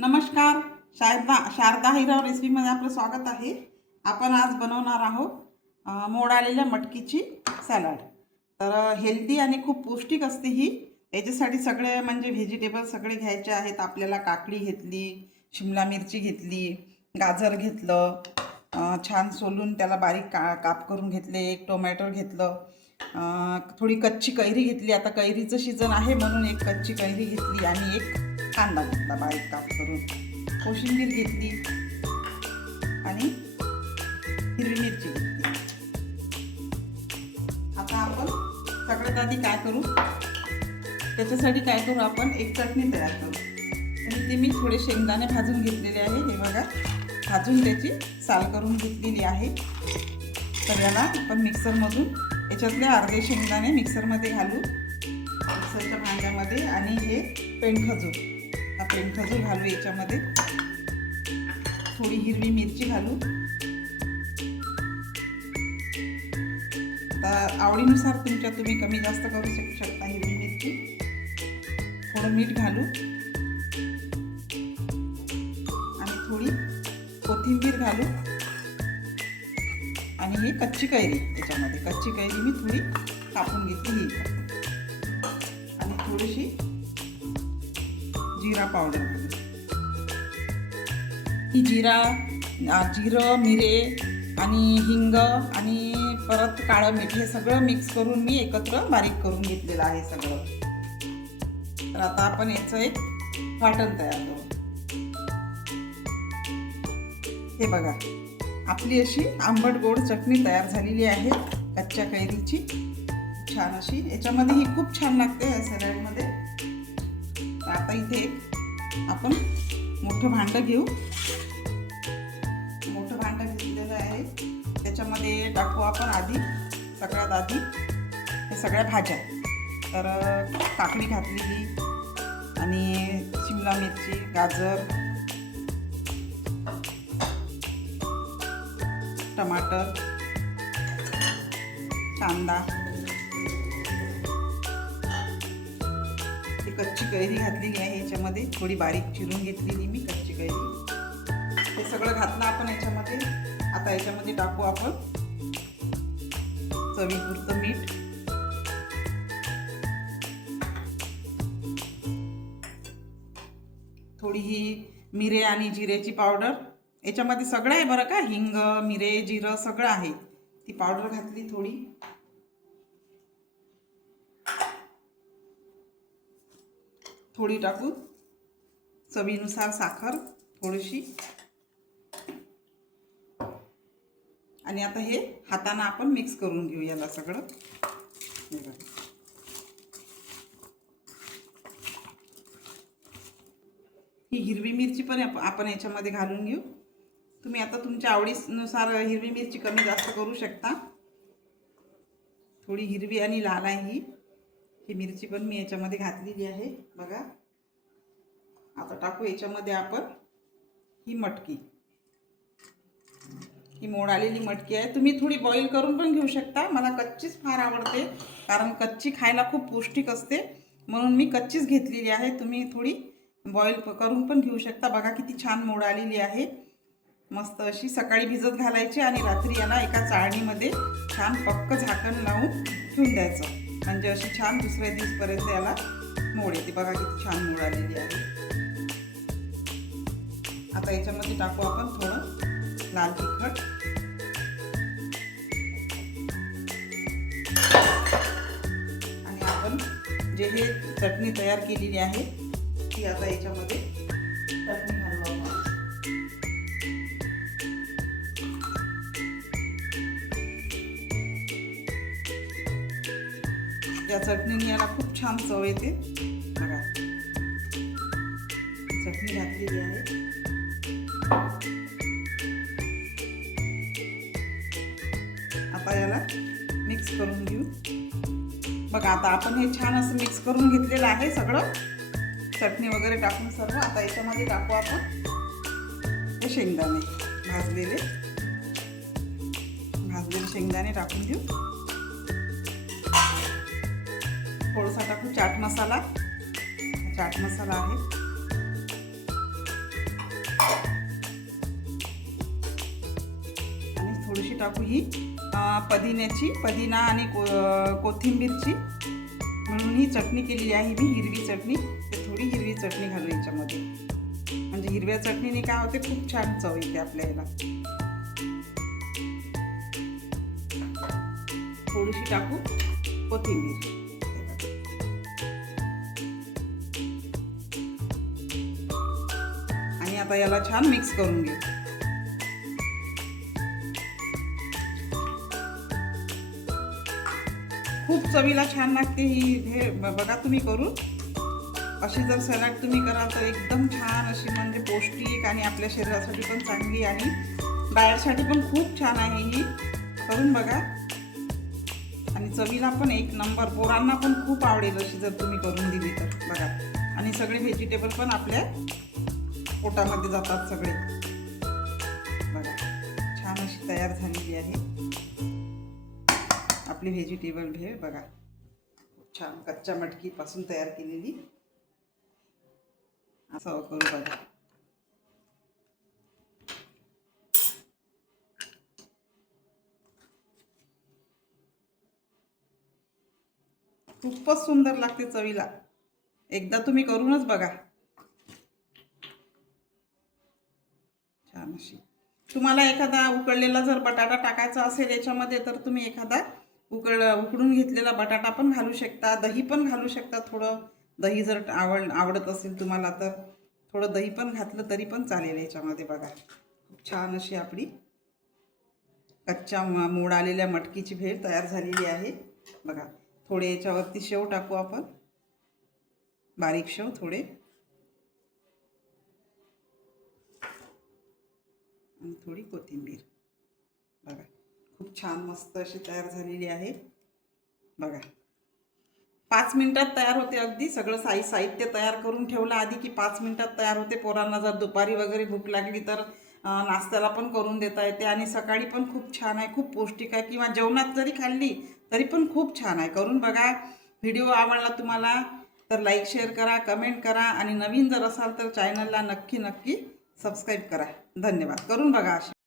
नमस्कार. शारदा हिराव रेसिपीमध्ये आपलं स्वागत आहे. आपण आज बनवणार आहोत मोड आलेल्या मटकीची सॅलड. तर हेल्दी आणि खूप पौष्टिक असते ही. याच्यासाठी सगळे म्हणजे व्हेजिटेबल सगळे घ्यायचे आहेत आपल्याला. काकडी घेतली, शिमला मिरची घेतली, गाजर घेतलं, छान सोलून त्याला बारीक काप करून घेतले, एक टोमॅटो घेतलं, थोडी कच्ची कैरी घेतली. आता कैरीचं सीजन आहे म्हणून एक कच्ची कैरी घेतली आणि एक कांदा घेतला बारीक काप करून, कोशिंबीर घेतली आणि हिरवी मिरची घेतली. आता आपण सगळ्यात आधी काय करू, त्याच्यासाठी काय करू, आपण एक चटणी तयार करू. आणि ती मी थोडे शेंगदाणे भाजून घेतलेले आहे. हे बघा, भाजून त्याची साल करून घेतलेली आहे. तर याला आपण मिक्सरमधून याच्यातले अर्धे शेंगदाणे मिक्सरमध्ये घालू, मिक्सरच्या भांड्यामध्ये. आणि हे पेंडखजूर, पेंडखजूर घालू याच्यामध्ये. थोडी हिरवी मिरची घालू. आता आवडीनुसार तुम्ही कमी जास्त करू शकता हिरवी मिरची. थोडं मीठ घालू आणि थोडी कोथिंबीर घालू. आणि ही कच्ची कैरी, याच्यामध्ये कच्ची कैरी मी थोडी कापून घेतली ही. आणि थोडीशी जिरा पावडर घालू. ही जिरं, मिरे आणि हिंग आणि परत काळं मीठ हे सगळं मिक्स करून मी एकत्र बारीक करून घेतलेलं आहे सगळं. तर आता आपण याचं एक वाटण तयार करू. हे बघा, आपली अशी आंबट गोड चटणी तयार झालेली आहे कच्च्या कैरीची, छान अशी. याच्यामध्ये ही खूप छान लागते या सॅलडमध्ये. आता इथे आपण मोठं भांडं घेऊ. मोठं भांडं घेतलेलं आहे. त्याच्यामध्ये टाकू आपण आधी, सगळ्यात आधी हे सगळ्या भाज्या. तर काकडी घातलेली आणि शिमला मिरची, गाजर, टमाटर, कांदा, कच्ची कैरी घातलेली आहे याच्यामध्ये. थोडी बारीक चिरून घेतलेली मी कच्ची कैरी. हे सगळं घातलं आपण याच्यामध्ये. आता याच्यामध्ये टाकू आपण चवीपुरतं मीठ, थोडी ही मिरे आणि जिरेची पावडर. याच्यामध्ये सगळं आहे बरं का, हिंग, मिरे, जिरं सगळं आहे. ती पावडर घातली थोडी. थोडी टाकू चवीनुसार साखर थोडीशी. आणि आता हे हाताने आपण मिक्स करून घेऊ याला सगळं. ही हिरवी मिरची पण आपण याच्यामध्ये घालून घेऊ. तुम्ही आता तुमच्या आवडीनुसार हिरवी मिरची कमी जास्त करू शकता. थोडी हिरवी आणि लाल आहे ही मिरची पण मी याच्यामध्ये घातलेली आहे बघा. आता टाकू याच्यामध्ये आपण ही मटकी. ही मोड आलेली मटकी आहे. तुम्ही थोडी बॉईल करून पण घेऊ शकता. मला कच्चीच फार आवडते, कारण कच्ची खायला खूप पौष्टिक असते म्हणून मी कच्चीच घेतलेली आहे. तुम्ही थोडी बॉईल करून पण घेऊ शकता. बघा किती छान मोड आलेली आहे, मस्त अशी. सकाळी भिजत घालायची आणि रात्री याला एका चाळणीमध्ये छान पक्क झाकण लावून ठेवून द्यायचं, म्हणजे अशी छान दुसऱ्या दिवसपर्यंत याला मोड येते. बघा किती छान मोड आलेली आहे. आता याच्यामध्ये टाकू आपण थोडं लाल तिखट, आणि आपण जे हे चटणी तयार केलेली आहे ती आता याच्यामध्ये चटणी घालू आपण. या चटणीने याला खूप छान चव येते बघा. चटणी घातलेली आहे. आता याला मिक्स करून घेऊ. बघा, आता आपण हे छान असं मिक्स करून घेतलेलं आहे सगळं, चटणी वगैरे टाकून सर्व. आता याच्यामध्ये टाकू आपण हे शेंगदाणे, भाजलेले शेंगदाणे टाकून देऊ. थोडासा टाकू चाट मसाला आहे. टाकू ही पुदिना आणि कोथिंबीरची म्हणून ही चटणी केलेली आहे मी, हिरवी चटणी. तर थोडी हिरवी चटणी घालू याच्यामध्ये, म्हणजे हिरव्या चटणीने काय होते, खूप छान चव येते आपल्या याला. थोडीशी टाकू कोथिंबीर. आणि आता याला छान मिक्स करून घेऊ. खूप चवीला छान लागते ही भेळ. बघा तुम्ही करून. अशी जर सॅलड तुम्ही कराल तर एकदम छान अशी, म्हणजे पौष्टिक आणि आपल्या शरीरासाठी पण चांगली आणि डाएटसाठी पण खूप छान आहे ही. करून बघा. आणि चवीला पण एक नंबर. पोरांना पण खूप आवडेल अशी जर तुम्ही करून दिली तर. बघा. आणि सगळे व्हेजिटेबल पण आपल्या पोटामध्ये जातात सगळे. बघा छान अशी तयार झालेली आहे आपली व्हेजिटेबल भेळ. बघा छान कच्च्या मटकीपासून तयार केलेली. असं करू बघा. खूपच सुंदर लागते चवीला. एकदा तुम्ही करूनच बघा. छान अशी. तुम्हाला एखादा उकडलेला जर बटाटा टाकायचा असेल याच्यामध्ये तर तुम्ही एखादा उकडून घेतलेला बटाटा पण घालू शकता. दही पण घालू शकता. थोडं दही जर आवडत असेल तुम्हाला तर थोडं दही पण घातलं तरी पण चालेल याच्यामध्ये. बघा खूप छान अशी आपली कच्च्या मोड आलेल्या मटकीची भेळ तयार झालेली आहे. बघा थोडे याच्यावरती शेव टाकू आपण, बारीक शेव थोडे, आणि थोडी कोथिंबीर. बघा खूप छान मस्त अशी तयार झालेली आहे. बघा 5 मिनिटात तयार होते. अगदी सगळं साहित्य तयार करून ठेवलं आधी की 5 मिनिटात तयार होते. पोरांना जर दुपारी वगैरे भूक लागली तर नाश्त्याला पण करून देता येते. आणि सकाळी पण खूप छान आहे, खूप पौष्टिक आहे. किंवा जेवणात जरी खाल्ली तरी पण खूप छान आहे. करून बघा. व्हिडिओ आवडला तुम्हाला तर लाईक शेअर करा, कमेंट करा. आणि नवीन जर असाल तर चॅनलला नक्की सबस्क्राईब करा. धन्यवाद. करून बघा अशी.